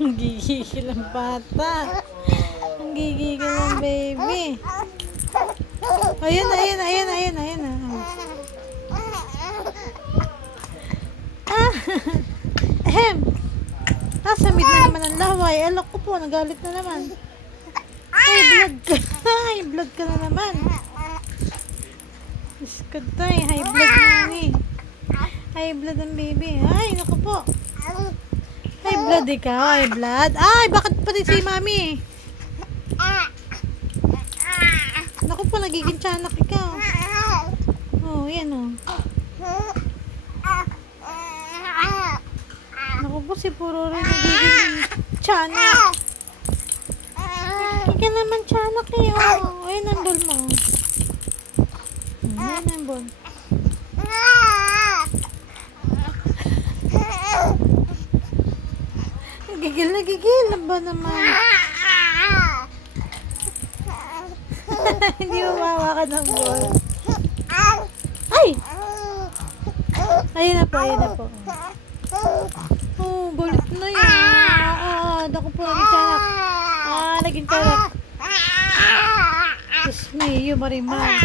Ang gigigil ang bata. Ang gigigil ang baby. Ayan, ayan, ayan, ayan, ayan. Ah, ahem. Nasamid na naman ang laway. Alok ko po, nagalit na naman. Ay, blood ka. Ay, blood ka na naman. Iskad tayo. High blood na ni. High blood ang baby. Ay, naku po. High blood ikaw. High blood. Ay, bakit pati si mami? Naku po, nagiging tiyanak ikaw. Oh, yan oh. Naku po, si Puro rin nagiging tiyanak. Hindi ka naman tiyanak eh. Oh, ayun ang ball mo. Ayun ang ball. Nagigil na ba naman? Hindi mo mahawakan ng ball. Ay! Ayun na po, ayun na po. Oh, bulit na yan. Dako po naging tiyanak. Naging tiyanak. Diyos me, yung marimar.